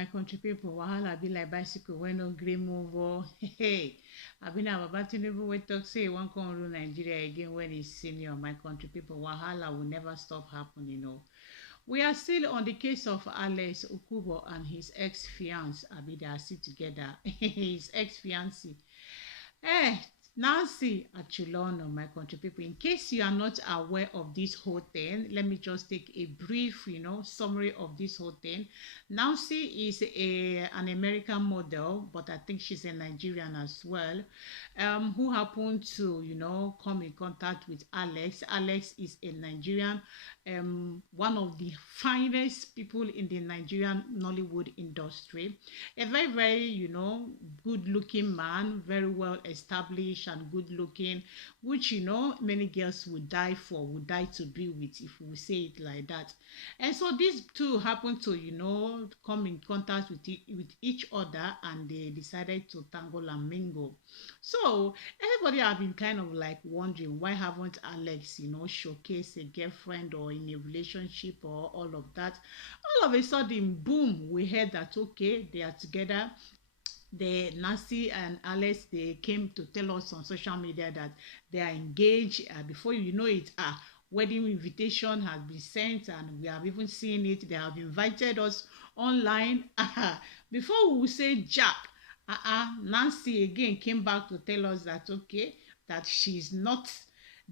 my country people, wahala be like bicycle when no gree move. Oh, hey, I been have about Tinubu we talk say one come rule Nigeria again when he's senior. My country people, wahala will never stop happening. We are still on the case of Alex Ekubo and his ex-fiance. Abi, they are still together. His ex-fiancee. Eh, Nancy Achulono, my country people, in case you are not aware of this whole thing, let me just take a brief, summary of this whole thing. Nancy is an American model, but I think she's a Nigerian as well, who happened to, come in contact with Alex. Alex is a Nigerian, one of the finest people in the Nigerian Nollywood industry. A very, very, good looking man, very well established and good looking, which, many girls would die for, would die to be with, if we say it like that. And so these two happened to, come in contact with each other, and they decided to tangle and mingle. So everybody have been kind of like wondering, why haven't Alex, showcased a girlfriend or in a relationship or all of that. All of a sudden, boom, we heard that okay, they are together. The Nancy and Alex, they came to tell us on social media that they are engaged. Before you know it, wedding invitation has been sent, and we have even seen it. They have invited us online. Before we will say Jack, Nancy again came back to tell us that okay, that she's not,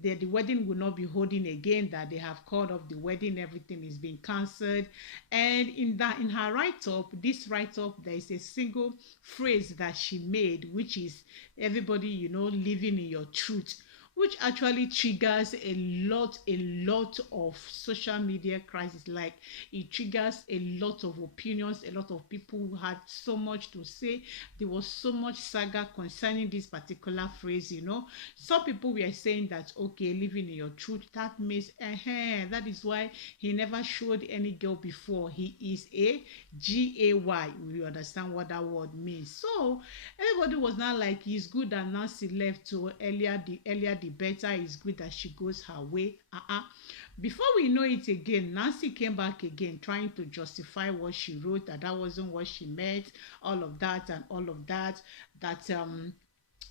the wedding will not be holding again, that they have called off the wedding, everything is being cancelled. And in her write-up, there is a single phrase that she made, which is everybody, living in your truth, which actually triggers a lot of social media crisis. Like, it triggers a lot of opinions. A lot of people who had so much to say. There was so much saga concerning this particular phrase. Some people were saying that okay, living in your truth, that means that is why he never showed any girl before. He is a gay. We understand what that word means. So everybody was not like, it's good that Nancy left to earlier the better, is good that she goes her way. Before we know it again, Nancy came back again trying to justify what she wrote, that wasn't what she meant, all of that and all of that, that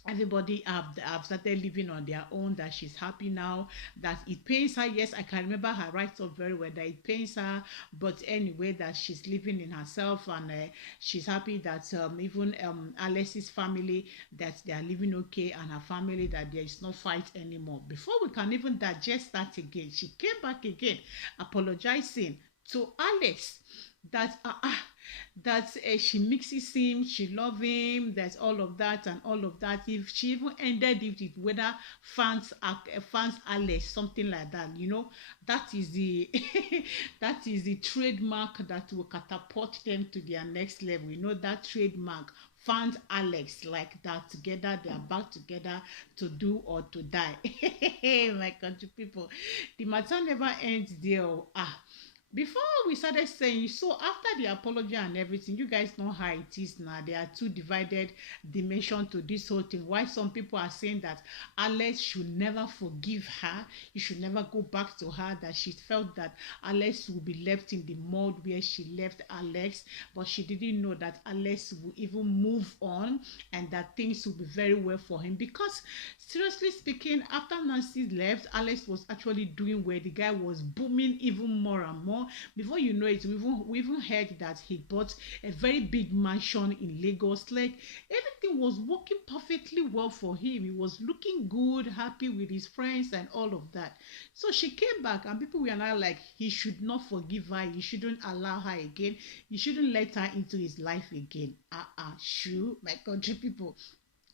everybody have started living on their own, that she's happy now, that it pains her. Yes, I can remember her write-up very well, that it pains her, but anyway, that she's living in herself, and she's happy that even Alex's family, that they are living okay, and her family, that there is no fight anymore. Before we can even digest that again, she came back again apologizing to Alex that she mixes him, she love him, there's all of that and all of that. If she even ended it with whether fans Alex, something like that, that is the that is the trademark that will catapult them to their next level. That trademark, fans Alex, like that, together they are back together to do or to die. My country people, the matter never ends there. Before we started saying, so after the apology and everything, you guys know how it is now. There are two divided dimensions to this whole thing. Why some people are saying that Alex should never forgive her, you should never go back to her, that she felt that Alex will be left in the mold where she left Alex, but she didn't know that Alex will even move on, and that things will be very well for him. Because seriously speaking, after Nancy left, Alex was actually doing well. The guy was booming even more and more. Before you know it, we even heard that he bought a very big mansion in Lagos. Like, everything was working perfectly well for him. He was looking good, happy with his friends and all of that. So she came back, and people were now like, he should not forgive her, he shouldn't allow her again, he shouldn't let her into his life again. Sure, my country people.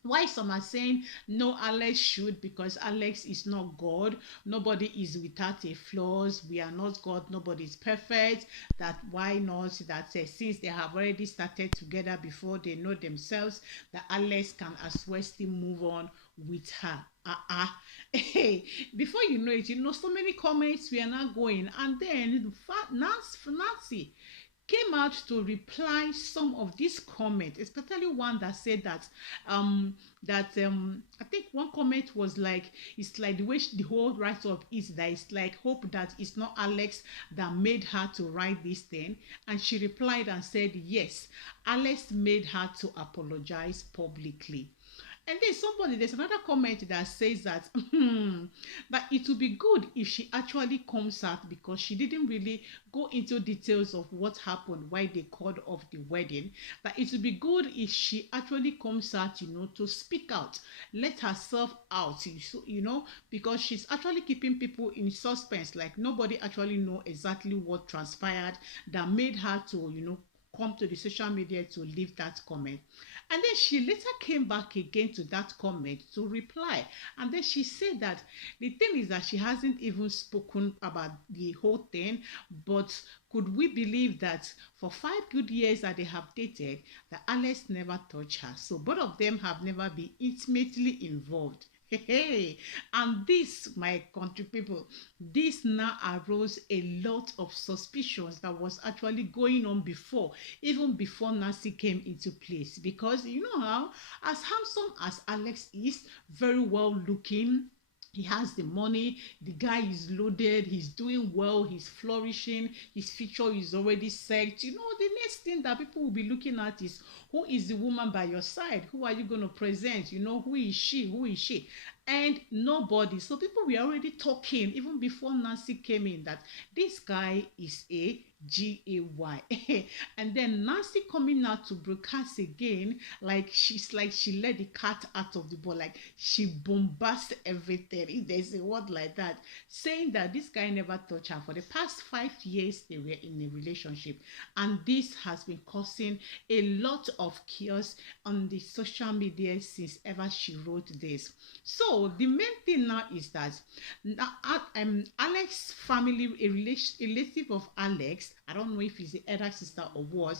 Why some are saying no, Alex should, because Alex is not God. Nobody is without a flaws. We are not God. Nobody is perfect. That why not? That since they have already started together before they know themselves, that Alex can as well still move on with her. Hey, before you know it, so many comments we are not going, and then Nancy came out to reply some of these comments, especially one that said that I think one comment was like, it's like the way the whole write up is that it's like hope that it's not Alex that made her to write this thing. And she replied and said yes, Alex made her to apologize publicly. And there's another comment that says that that it would be good if she actually comes out, because she didn't really go into details of what happened, why they called off the wedding. That it would be good if she actually comes out, to speak out, let herself out, because she's actually keeping people in suspense. Like nobody actually know exactly what transpired that made her to, come to the social media to leave that comment. And then she later came back again to that comment to reply. And then she said that the thing is that she hasn't even spoken about the whole thing, but could we believe that for 5 good years that they have dated, that Alex never touched her? So both of them have never been intimately involved. Hey, and this, my country people, this now arose a lot of suspicions that was actually going on before, even before Nancy came into place. Because you know how, as handsome as Alex is, very well looking, he has the money, the guy is loaded, he's doing well, he's flourishing, his future is already set. The next thing that people will be looking at is, who is the woman by your side? Who are you going to present? Who is she? Who is she? And nobody. So people were already talking even before Nancy came in that this guy is a GAY. And then Nancy coming out to broadcast again, like she let the cat out of the ball, like she bombasted everything, if there's a word like that, saying that this guy never touched her. For the past 5 years they were in a relationship, and this has been causing a lot of chaos on the social media since ever she wrote this. So the main thing now is that Alex family, a relative of Alex, I don't know if he's the elder sister or what,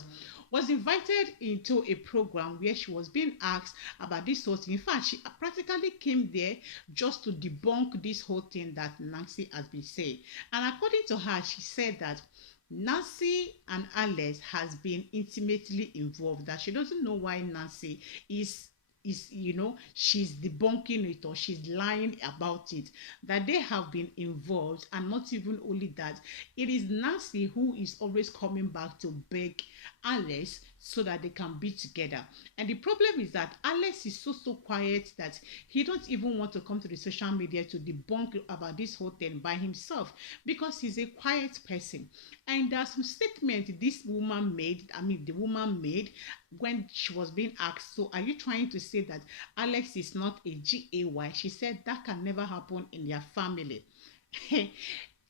was invited into a program where she was being asked about this whole thing. In fact, she practically came there just to debunk this whole thing that Nancy has been saying. And according to her, she said that Nancy and Alex has been intimately involved, that she doesn't know why Nancy is she's debunking it or she's lying about it, that they have been involved. And not even only that, it is Nancy who is always coming back to beg Alex so that they can be together. And the problem is that Alex is so quiet that he don't even want to come to the social media to debunk about this whole thing by himself, because he's a quiet person. And there's some statement this woman made, the woman made, when she was being asked, so are you trying to say that Alex is not a GAY? She said that can never happen in their family.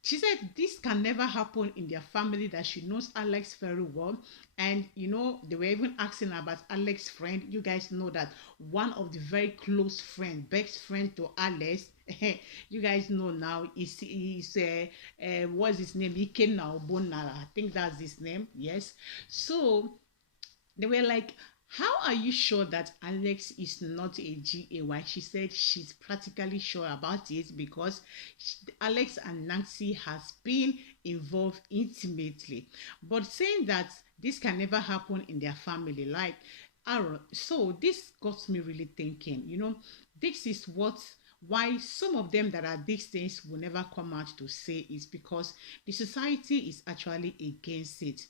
She said this can never happen in their family, that she knows Alex very well. And they were even asking about Alex's friend. You guys know that one of the very close friend, best friend to Alex, you guys know now, is what's his name? Ikenna Obonara. I think that's his name. Yes. So they were like, how are you sure that Alex is not a GAY? She said she's practically sure about it because Alex and Nancy has been involved intimately. But saying that this can never happen in their family, like, so this got me really thinking, this is why some of them that are these things will never come out to say, is because the society is actually against it.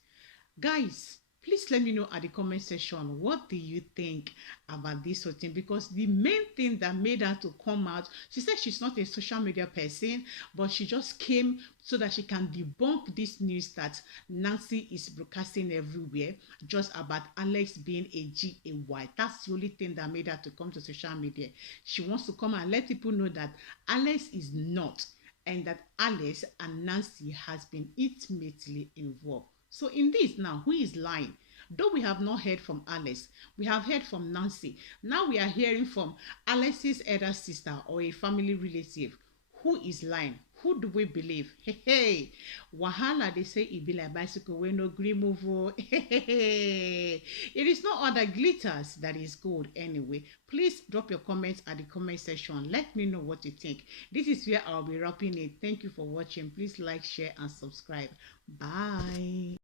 Guys, please let me know at the comment section, what do you think about this whole thing? Because the main thing that made her to come out, she said she's not a social media person, but she just came so that she can debunk this news that Nancy is broadcasting everywhere, just about Alex being a GAY. That's the only thing that made her to come to social media. She wants to come and let people know that Alex is not, and that Alex and Nancy has been intimately involved. So in this now, who is lying? Though we have not heard from Alex, we have heard from Nancy. Now we are hearing from Alex's elder sister or a family relative. Who is lying? Who do we believe? Hey, wahala, they say it be like bicycle when no green move. It is not other glitters that is gold anyway. Please drop your comments at the comment section. Let me know what you think. This is where I'll be wrapping it. Thank you for watching. Please like, share, and subscribe. Bye.